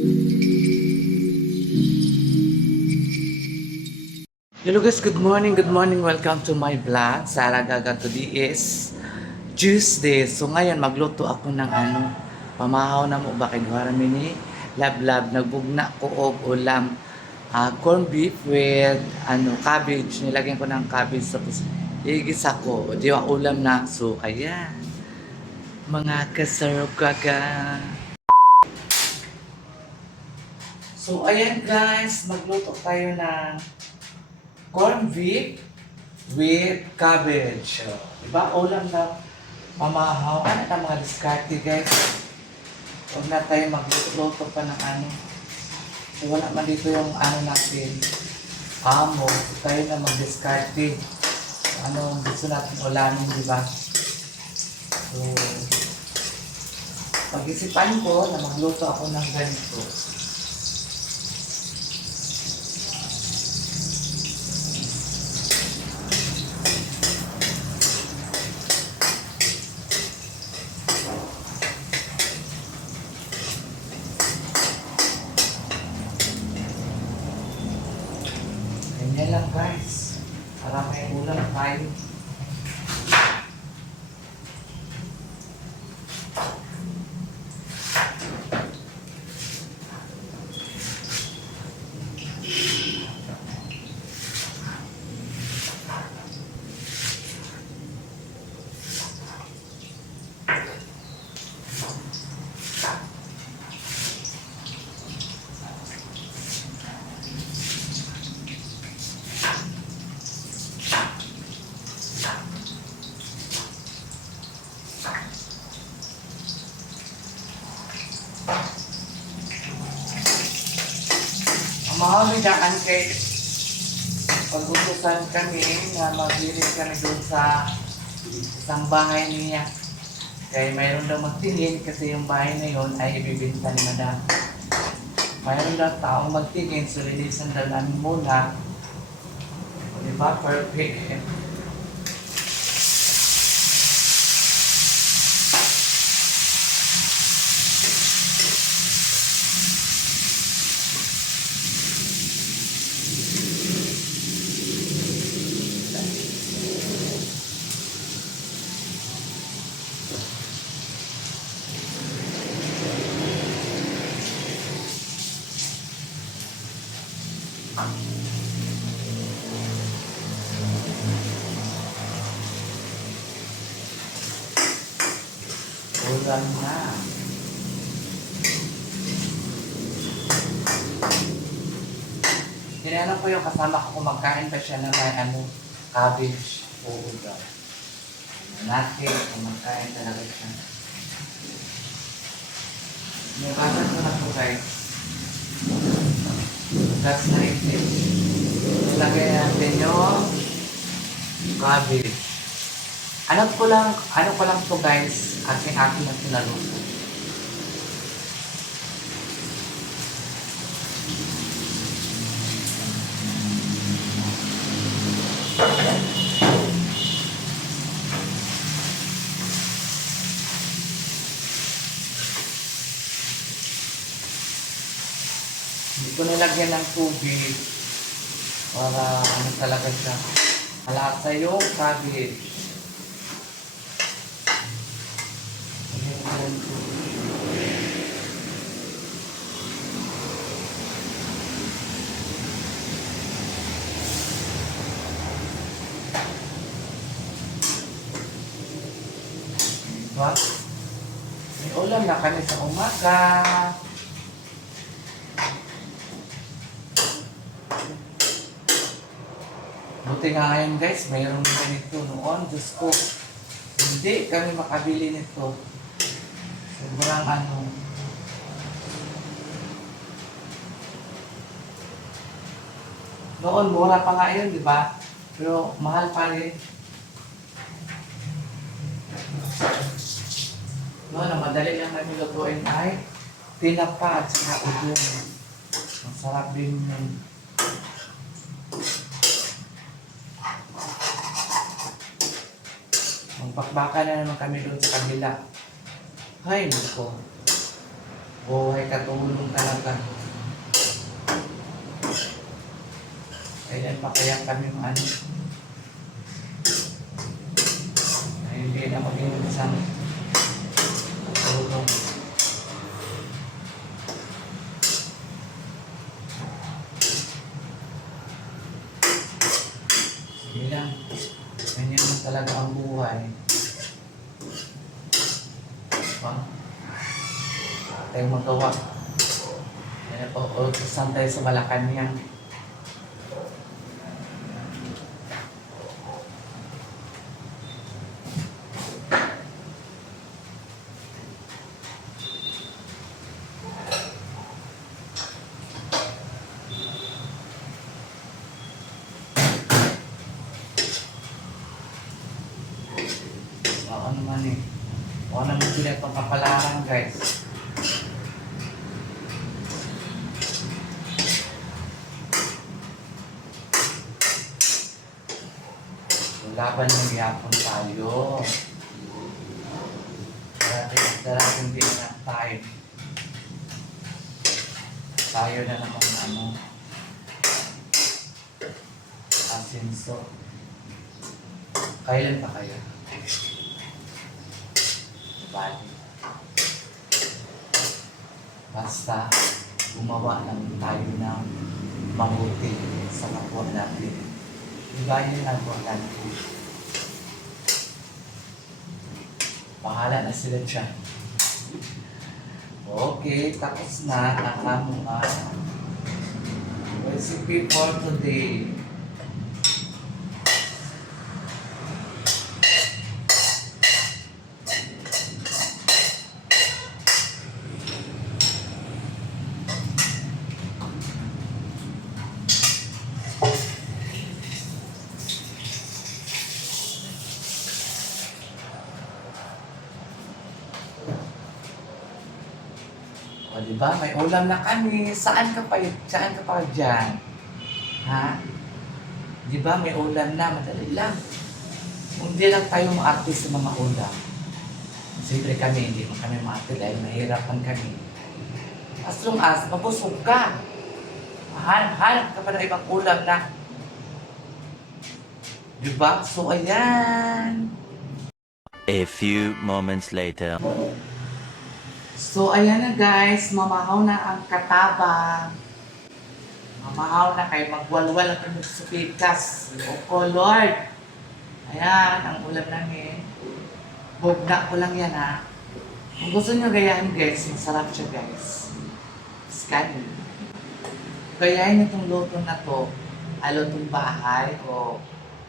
Hello guys, good morning, welcome to my vlog. Sara Gaga, today is Tuesday. So ngayon magluto ako ng pamahaw na mo bakit harami ni lablab nagbugna ko og ulam, corned beef with cabbage. Nilagyan ko ng cabbage tapos igisa ko. Diwa ulam na. So ayan, mga kasarap gaga. So ayan guys, magluto tayo ng corned beef with cabbage. Diba? Ulam na mamahaw. Ano na mga diskarte, guys? Huwag na tayo magluto pa ng So, wala man dito yung natin. Amo. Tayo na mag-diskarte. Ano gusto natin ulamin, diba? So, pag-isipan ko na magluto ako ng ganito. Ganyan lang guys, para may ulam tayo. Mahal daan kay pag-utusan kami na mag-visit kami doon sa isang bahay niya. Kaya mayroon daw magtingin kasi yung bahay na yun ay ibibinta ni Madam. Mayroon daw taong magtingin, so lilisan daw namin muna. O diba? Perfect. Ulam na. Tinanong ko yung kasama ko kung magkain pa siya ng may cabbage o ulam. Natin kung magkain talaga siya. Nugasan ko na po guys. Gas na itin. Ilagay natin yung cabbage. Ano ko lang to guys, aking na sinaluto. Hindi ko nilagyan ng tubig para talaga siya. Malasa yung cabbage. Diba? May ulam na kami sa umaga. Buti nga ngayon guys, mayroon ganito noon. Diyos ko, hindi kami makabili nito. Sobrang noon mura pa nga yun, di ba? Pero mahal pa rin. No, na madali lang namin lutuin ay tinapa at saka udon. Masarap din yun. Magpakbaka na naman kami doon sa kabila. Ay, nako. Buhay katulong talaga. Kailan pa kaya kami ano? Na hindi na maging isang katulong. Sige lang. Ganyan lang talaga ang buhay. Diba? Tayo magawa. Yan po, saan tayo sa Malacanang. Oo naman eh. Oo naman sila itong kapalaran guys. Laban ng yapon tayo. Darating din na tayo. Tayo na naman ano. Asinso. Kailan pa kaya? Bali. Basta gumawa lang tayo ng mabuti sa kapwa natin. Diba yun ang importante? Bahala na sila dyan. Okay, tapos na ang among recipe for today. O, diba? May ulam na kami. Saan ka pa dyan? Ha? Diba? May ulam na. Madali lang. Hindi lang tayo maarte sa mga ulam. Siyempre kami, hindi mo kami maarte dahil mahirapan kami. As long as, mabusog ka. Hanap ka pa ng ibang ulam na. Diba? So, ayan. A few moments later. So, ayan na guys, mamahaw na ang katabang. Mamahaw na kayo, magwalwal ang kami sa pikas. O Lord. Ayan, ang ulam namin. Bogna ko lang yan ha. Kung gusto nyo gayahin guys, masarap siya guys. Scan. Gayahin itong luto na to. Alutong bahay o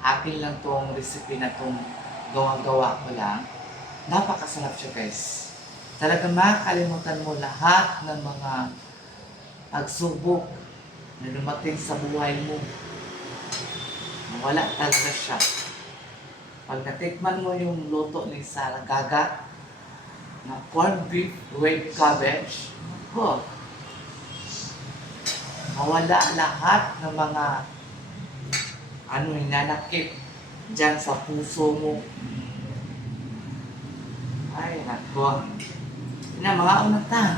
akin lang tong recipe na tong gawa-gawa ko lang. Napakasarap siya guys. Talaga makakalimutan mo lahat ng mga pagsubok na dumating sa buhay mo. Wala talaga siya. Pag natikman mo yung luto ni Sarah Gaga na corned beef with cabbage, mawala lahat ng mga hinanakit dyan sa puso mo. Ay, nako. Na mga unang ta.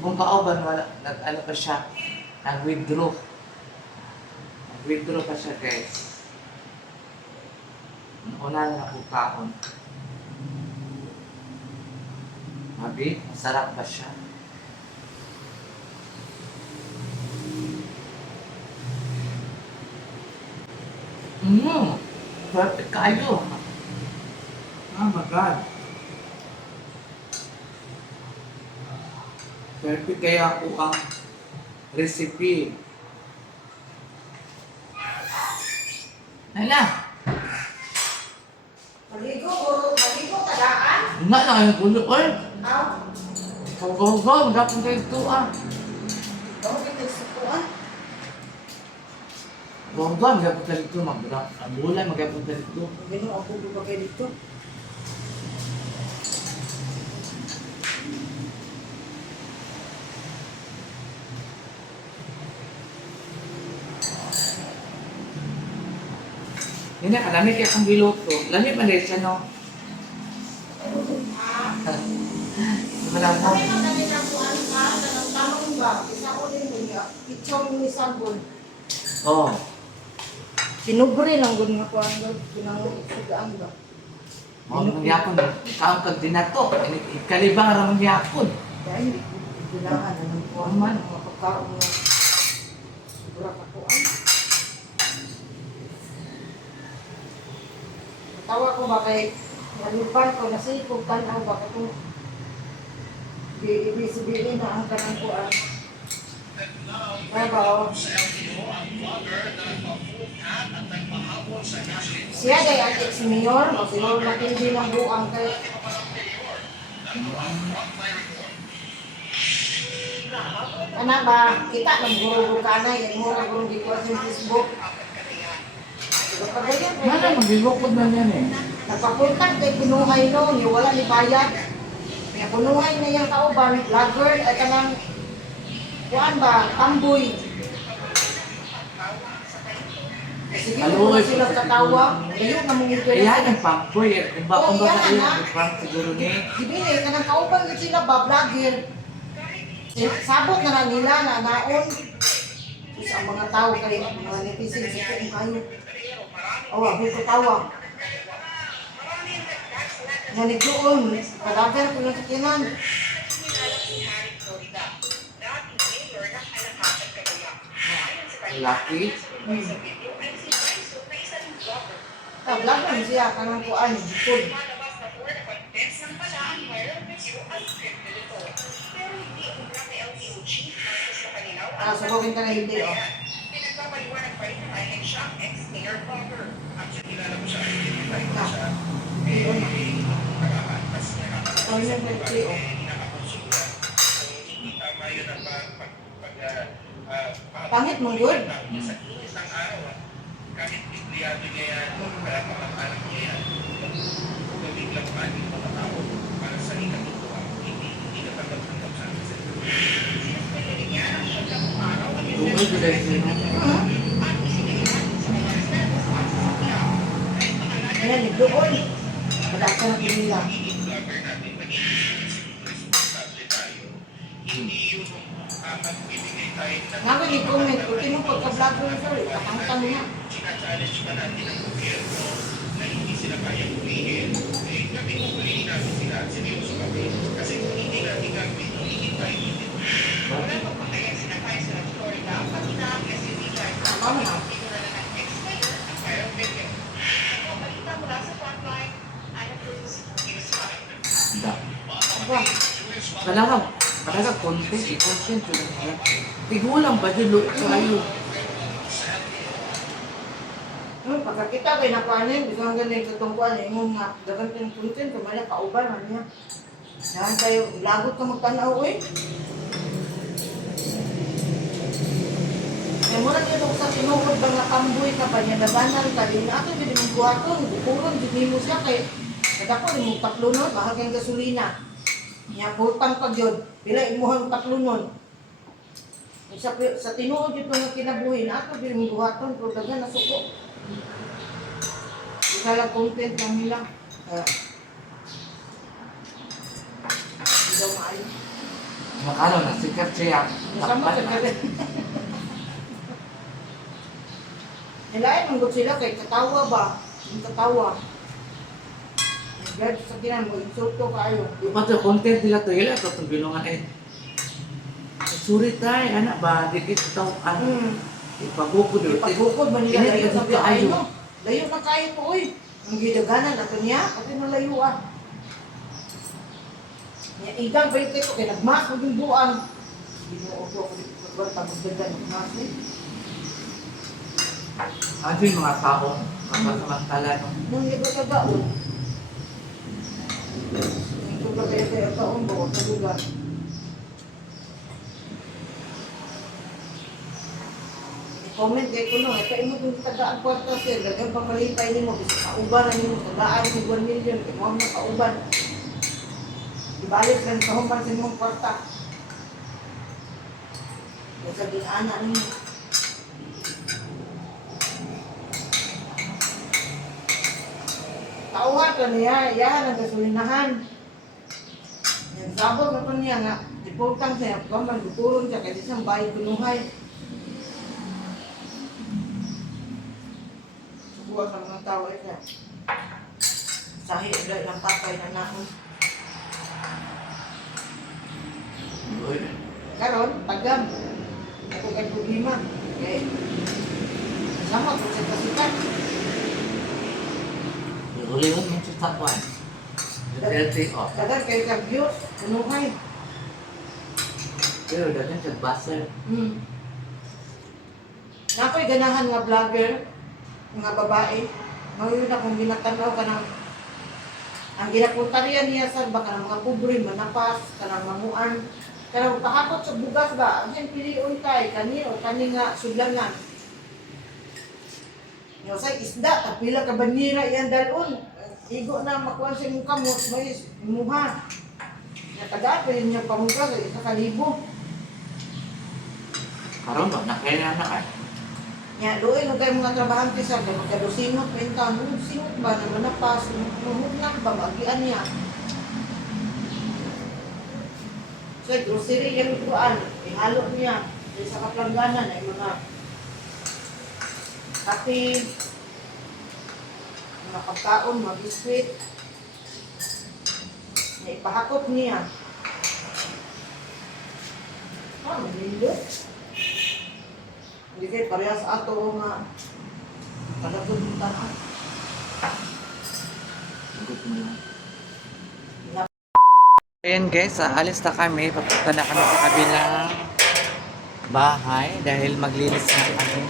Kung kauban, nag-ano pa siya, nag-withdraw. Nag-withdraw pa siya, guys. Una na ako kaon. Mabi, masarap ba siya? Perfect kayo. Oh my God. Perfect kaya ako ang recipe. Hala. Maligo, tagaan. Nga lang yung gulo, oy. Aw, Go, magapon kayo ito, bakit nagsukuan? Go, magapon kayo ito, ang bulay, magapon kayo ito. Gano'n ako ba kayo dito? Yan na, lamig kaya kang biloto. Lamig man din siya, no? Wala mo. Kami magdamit ang kuan ka. sa ni sabon. Oh. Sinubre lang gud nga kuan gud pinangusugaan ba. Mo mangyapon. Kaon kag dinato. Ikalibang ra mangyapon. Dahil kailangan na ng kuan man mga pagkaon nga sobra ka kuan. Tawa ko ba kay nalipan ko nasi ko tanaw ba katong ibig sabihin na ang kanang kuan. Trabaho. Siya day ate si Mayor, o siguro matindi ng buang kay ana ba, kita ng guro ka na, yan mo na guro di ko sa Facebook. Mana magilokod na yan eh. Nagpapuntan kay Pinuhay no, ni wala ni bayad. Kaya Pinuhay na yung kauban, vlogger, ay kanang kuan ba, tamboy. Sige, Alo, kung sila katawa, ayun na mong ito. Ayan ang pampoy. Iba Oh, kung ba yan, kayo, ha? prank siguro ni. Dibili, kanang kauban na sila ba, vlogger. Sabot na lang nila na naon. Sa mga tao kay mga netizen sa kung kayo. Oh, abot ko tawa. Nanigdoon, kadagan ko ng sakinan. Lucky. Tablagan siya, kanang kuan, bukod. Sabagin ka na hindi, oh. Pangit mong good. Tungkol ko dahil sila. Ayan, doon. Wala ka na pinila. Nga ni comment, kung tinong pagka-vlog ko sir, kakangtan mo na. Tama na. Hindi. Aba, Talagang content, i-content yun. Tigulang ba yun, look kayo. pagkakita kay napanin, bisa nga ganun sa tungkuan, yung nga, dagan pinag-content, kumala kauban, ano niya. Yan tayo, lagot ka magtanaw, eh. Kaya muna dito sa tinukod ba nga tamboy ka pa niya, labanan ka, din ato, hindi mong buhaton, bukuron, hindi mo siya, kay, kadako, hindi mong taplunon, mahagang gasolina. Niya, pultang pag yun, pila imuhang taplunon. Sa tinuod ito nga kinabuhin, ato, hindi mong buhaton, pero dagan na suko. Isa lang content lang nila. Hindi daw maayo. Makano na, sikat siya. Nasama sa gabi. Nilain ang good sila kay katawa ba? Yung katawa. Nag-grad sa kinan mo, insulto kayo. Yung pati content nila to, yun ito itong ginungan eh. Suri tayo, anak ba? Dikit ito, ipabukod yun. Ipagukod man nila, Init, layo sa init biyahe kayo. mo. Layo na kayo po, uy. Ang gidaganan nato niya, kasi malayo ah. Igang 20 ko, kaya nagmas mo yung buwan. Binuoto ko dito, pagdagdag nagmas eh. Ano yung mga tao, kapasamantala nung Nung iba sa gaon, ito ba kaya kaya taon ba, sa lugar. Comment kay ko no, kaya mo kung tagaan kwarta sir, dagang pamalipay ni mo, bisa kauban na nimo, tagaan ni 1 million, kaya mo na kauban. Ibalik lang sa humpan sa imong kwarta. Kaya sa ginana nimo. Tauhan ka niya, yahan ang gasolinahan. Yung sabog na pa niya nga, dipultang siya, kaman, bukurong siya, kasi siyang bahay pinuhay. buwa sa mga tao ito. Sahi ulit ng patay na naon. Karon, tagam. Ako kay problema. Okay. Sama ko sa kasikat. Uliwan mo sa tatuan. Duterte off. Tagal kayo kag-views. Punuhay. Pero dagan sa buzzer. Nakoy ganahan nga vlogger, mga babae. Ngayon akong ginatanaw ka ng ang ginapunta niya sa baka ng mga pobre, manapas, kanang manguan. Kanang pakakot sa bugas ba? Ang piliun kay kani o kani nga sudlangan. Yo say isda, tapila ka banira yan dalon. Igo na makuha sa imong kamot, may imuha. Natagaan pa yun yung pamugas, isa kalibo. Karon ba nakaya na kay. Ya, doon yung kayo mga trabahante sa magkadusingot, penta, singot ba, naman napas, numuhugnan ba, magian niya. So, grocery yung ituan, ihalo niya, sa kaplangganan, ay mga kape, mga pagkaon, mga biskwit, na ipahakot niya. Malindot. Hindi kayo parehas ato nga kalagod ng tanang. Ayan guys, alis na kami. Papunta na kami sa kabilang bahay dahil maglinis na kami.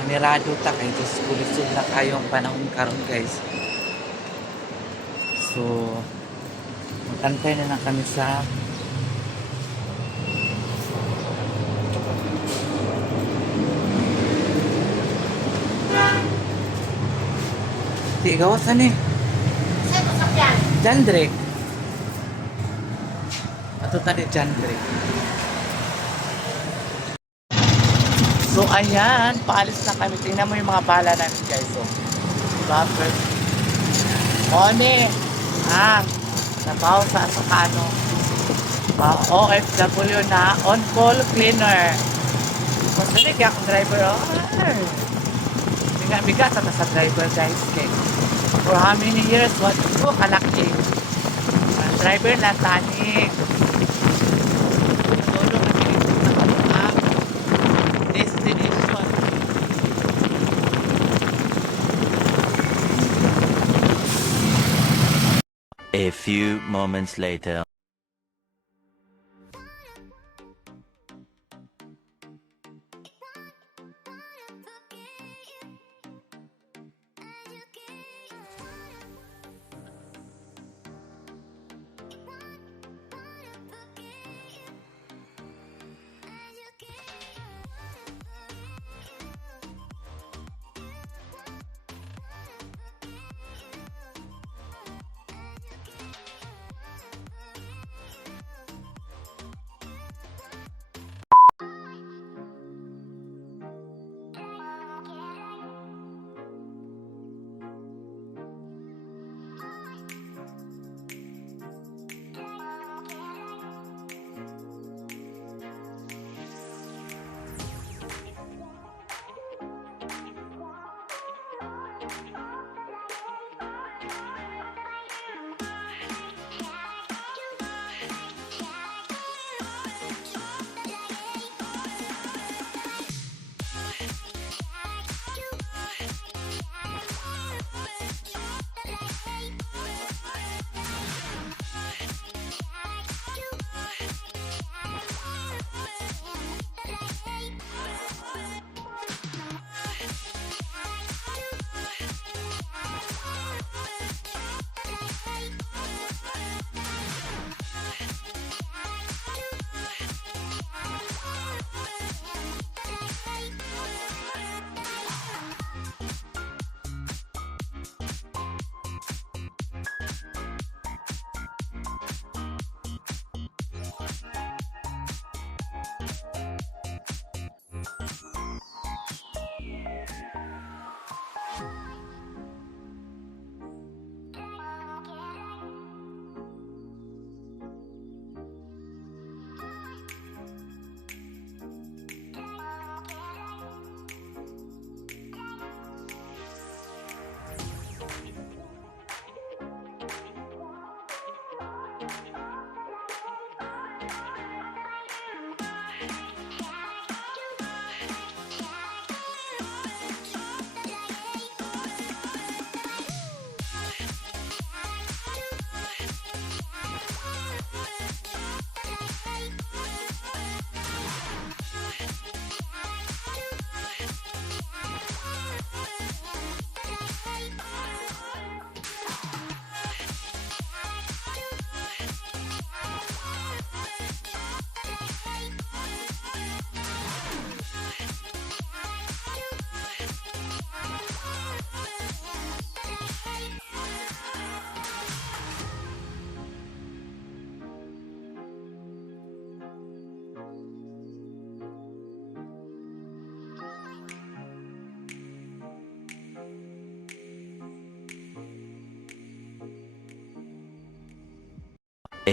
Manirado ta kay Diyos ko. Lisod na kayong panahon karon guys. So, magkantay na lang kami sa gawasan eh. Saan masakyan? Jandrek. Matuta ni Jandrek. So ayan, paalis na kami. Tingnan mo yung mga bala namin guys. So, diba? Oni, nabaw sa Asakano. OFW na, on-call cleaner. Mas nalig akong driver. Bigat sa driver guys. Okay. For how many years? What? Oh, kalaki. Driver na tanig. Tulong ang destination. A few moments later.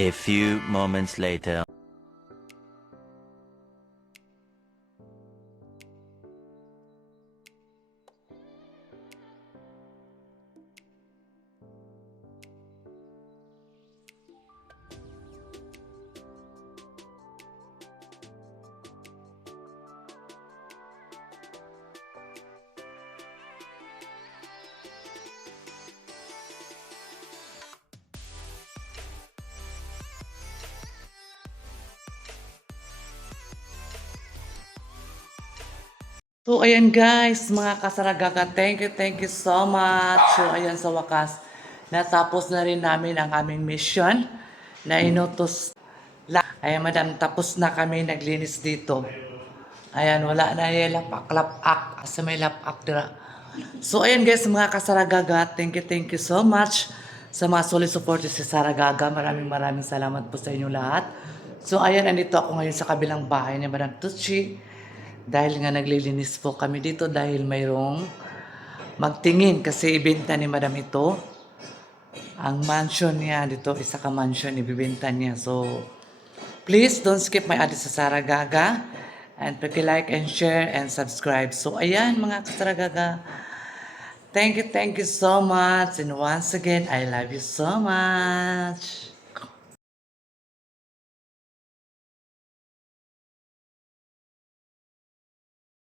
A few moments later. So, ayan guys, mga kasaragaga, thank you so much. So, ayan sa wakas, natapos na rin namin ang aming mission na inutos. Ayan madam, tapos na kami naglinis dito. Ayan, wala na yung lapak-lapak. Sa may lapak dira. So, ayan guys, mga kasaragaga, thank you so much sa mga solid supporters sa Saragaga. Maraming salamat po sa inyo lahat. So, ayan, andito ako ngayon sa kabilang bahay ni Madam Tucci. Dahil nga naglilinis po kami dito dahil mayroong magtingin kasi ibenta ni Madam ito. Ang mansion niya dito, isa ka mansion, ibibenta niya. So, please don't skip my address sa Saragaga. And paki-like and share and subscribe. So, ayan mga kasaragaga. Thank you so much. And once again, I love you so much.